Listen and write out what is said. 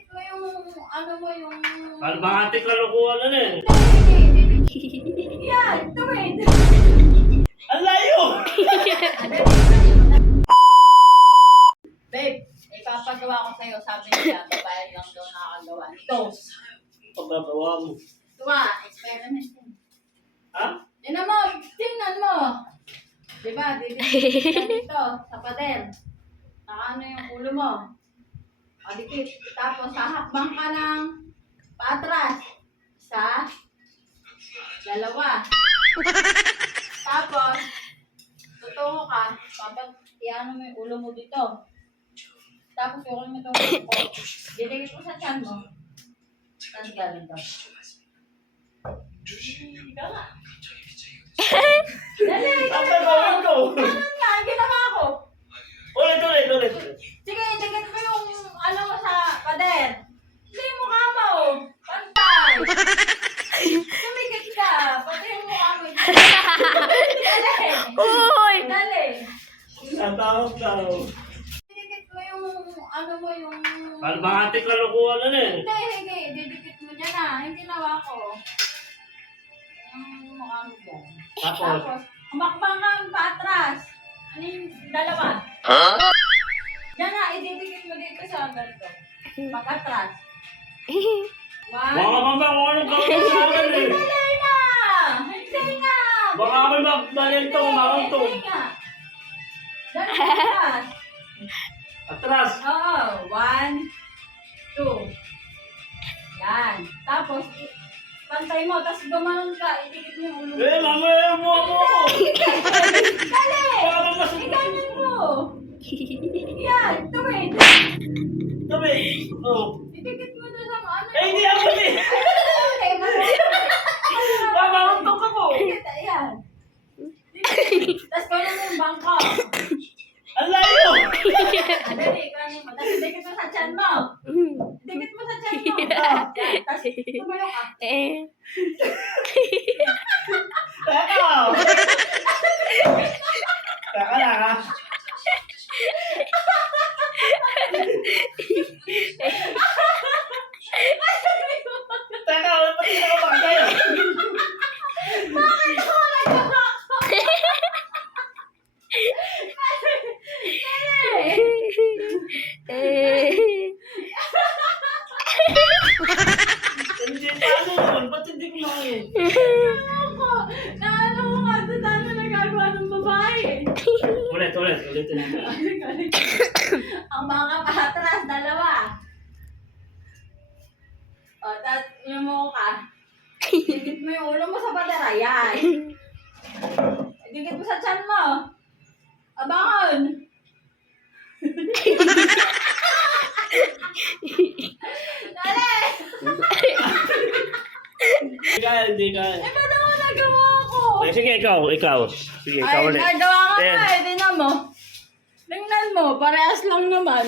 Ididikit mo yung, ano mo yung... Ano ba ate kalukuhan na eh? Yan, tuwid. Ang layo! Babe, ipapagawa ko sa'yo. Sabi niya, babae lang daw nakakagawa. Ito. Pagkagawa mo. Ito nga, experiment yun. Ha? Tingnan mo, tingnan mo. Diba, didikit ka dito sa pader. Nakaano yung ulo mo. Dikit. Tapos, hahakbang ka ng patras. Isa, dalawa. Tapos, tutungo ka. Iano mo yung ulo mo dito. Tapos, yung mo itong ulo ko. Didikit mo sa tiyan mo. Tapos, galing ka. Ikaw nga. Dali, Ang gagawin ko! ganun nga, ang ginawa ko. Ulit. Sige, dikit mo yung ano mo sa pader. Hindi yung mukha mo. Pantay. Tumikit ka. Pati yung mukha mo. Dali. Uy! Dali. Natawag daw. Didikit mo yung ano mo yung... Ano ba ate kalukuhan na eh? Hindi. Didikit mo dyan na. Yung ginawa ko. Yung mukha mo dyan. Tapos? Umakbang kang patras. Ano yung dalawa? Yan na, ididikit mo dito sa ganito. Pag-atras. One. Baka mamaya kung anong gawin sa akin eh. Hindi na! Hindi na! Baka may magbalento, umakanto. Hindi nga. Ganun atras. Atras. Oo. 1, 2. Yan. Tapos, pantay mo. Tapos gumanon ka. Idikit mo yung ulo mo. Mamaya mo ako. Dali! Baka mamasok. Iganyan mo. Yan. Tuwid. Tabi. Oh. Idikit mo doon sa ano. Hindi ako eh. Okay, Mamantok ka po. Ayan. Tapos ko na yung bangko. Ang layo. Dali, kanin mo. Tapos dikit mo sa tiyan mo. Dikit mo sa tiyan mo. Tapos tumayo ka. Teka. Teka lang ha. Teka, wala pa rin ako makagaya. Bakit ako nagawa ko? Hindi paano naman, ba't hindi ko makagaya? Naano mo nga doon ano nagagawa ng babae. Ulitin natin. Ang mga patras, dalawa. O, tapos yung mukha. Dikit mo yung ulo mo sa padara. Yan. Dikit mo sa tiyan mo. Abangon. Dali! Hindi ka. Eh, ba't ako nagawa ko? Sige, ikaw. Sige, ikaw Ay, ulit. nagawa ka Eh. pa eh. Tingnan mo. Tingnan mo. Parehas lang naman.